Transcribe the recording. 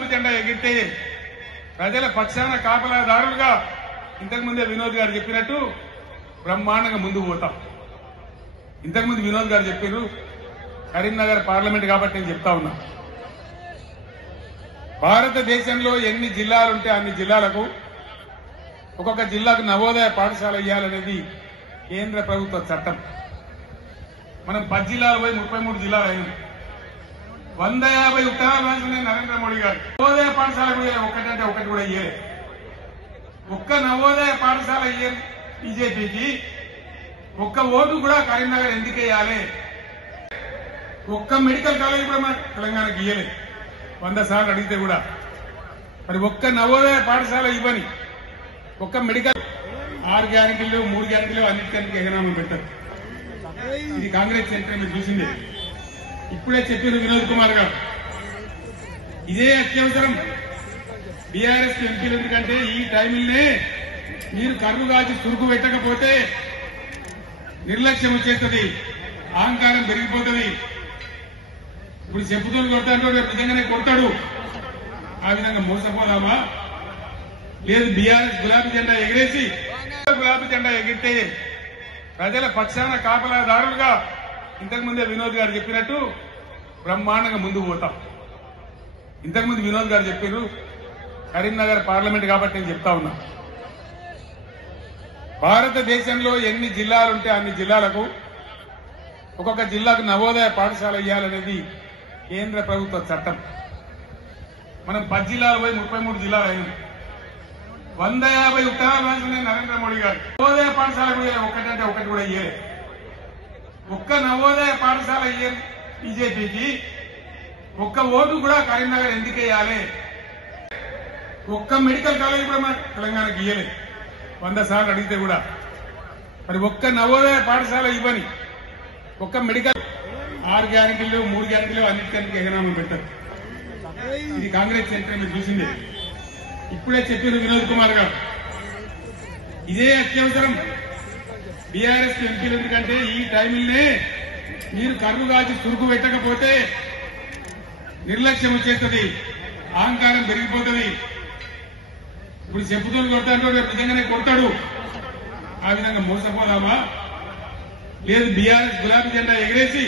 గులాబీ జెండా ఎగిరితే ప్రజల పక్షాన కాపలాదారులుగా ఇంతకుముందే వినోద్ గారు చెప్పినట్టు బ్రహ్మాండంగా ముందుకు పోతాం. ఇంతకుముందు వినోద్ గారు చెప్పారు కరీంనగర్ పార్లమెంట్ కాబట్టి నేను చెప్తా ఉన్నా. భారతదేశంలో ఎన్ని జిల్లాలుంటే అన్ని జిల్లాలకు ఒక్కొక్క జిల్లాకు నవోదయ పాఠశాల ఇవ్వాలనేది కేంద్ర ప్రభుత్వ చట్టం. మనం 10 జిల్లాలు పోయి 33 జిల్లాలు అయింది. 150 ఉత్తరాలు రాసిన నరేంద్ర మోడీ గారు నవోదయ పాఠశాల ఒకటంటే ఒకటి కూడా ఇయ్యలే. ఒక్క నవోదయ పాఠశాల ఇయ్యని బీజేపీకి ఒక్క ఓటు కూడా కరీంనగర్ ఎందుకు వేయాలి? ఒక్క మెడికల్ కాలేజ్ కూడా మన తెలంగాణకి ఇయ్యలేదు. 100 సార్లు అడిగితే కూడా మరి ఒక్క నవోదయ పాఠశాల ఇవ్వని ఒక్క మెడికల్ 6 గ్యారెంటీలు 3 గ్యారెంటీలు అన్నిటికీ ఎగనామలు పెట్టారు. ఇది కాంగ్రెస్ సెంటర్ మీరు చూసింది. ఇప్పుడే చెప్పిన వినోద్ కుమార్ గారు ఇదే అత్యవసరం బీఆర్ఎస్ ఎంపీలు. ఎందుకంటే ఈ టైంలోనే మీరు కర్రు కాల్చి చురుకు పెట్టకపోతే నిర్లక్ష్యం వచ్చేస్తుంది, అహంకారం పెరిగిపోతుంది. ఇప్పుడు చెప్పుతూ కొడతాడు, రేపు నిజంగానే కొడతాడు. ఆ విధంగా మోసపోదామా? లేదు, బీఆర్ఎస్ గులాబీ జెండా ఎగిరేసి గులాబీ జెండా ఎగిరితే ప్రజల పక్షాన కాపలాదారులుగా ఇంతకుముందే వినోద్ గారు చెప్పినట్టు బ్రహ్మాండంగా ముందుకు పోతాం. ఇంతకుముందు వినోద్ గారు చెప్పారు కరీంనగర్ పార్లమెంట్ కాబట్టి నేను చెప్తా ఉన్నా. భారతదేశంలో ఎన్ని జిల్లాలుంటే అన్ని జిల్లాలకు ఒక్కొక్క జిల్లాకు నవోదయ పాఠశాల ఇవ్వాలనేది కేంద్ర ప్రభుత్వ చట్టం. మనం 10 జిల్లాలు పోయి 33 జిల్లాలు అయింది. 150 ఉత్తరాలు రాసిన నరేంద్ర మోడీ గారు నవోదయ పాఠశాల ఒకటంటే ఒకటి కూడా ఇయ్యలే. ఒక్క నవోదయ పాఠశాల ఇయ్యని బీజేపీకి ఒక్క ఓటు కూడా కరీంనగర్ ఎందుకు వేయాలి? ఒక్క మెడికల్ కాలేజ్ కూడా మన తెలంగాణకి ఇయ్యలేదు. 100 సార్లు అడిగితే కూడా మరి ఒక్క నవోదయ పాఠశాల ఇవ్వని ఒక్క మెడికల్ 6 గ్యారెంటీలు 3 గ్యారెంటీలు అన్నిటికీ ఎగనామలు పెట్టారు. ఇది కాంగ్రెస్ సెంటర్ మీరు చూసింది. ఇప్పుడే చెప్పిన వినోద్ కుమార్ గారు ఇదే అత్యవసరం బీఆర్ఎస్ ఎంపీలు. ఎందుకంటే ఈ టైంలోనే మీరు కర్రు కాల్చి చురుకు పెట్టకపోతే నిర్లక్ష్యం వచ్చేస్తుంది, అహంకారం పెరిగిపోతుంది. ఇప్పుడు చెప్పుతూ కొడతాడు, రేపు నిజంగానే కొడతాడు. ఆ విధంగా మోసపోదామా? లేదు, బీఆర్ఎస్ గులాబీ జెండా ఎగిరేసి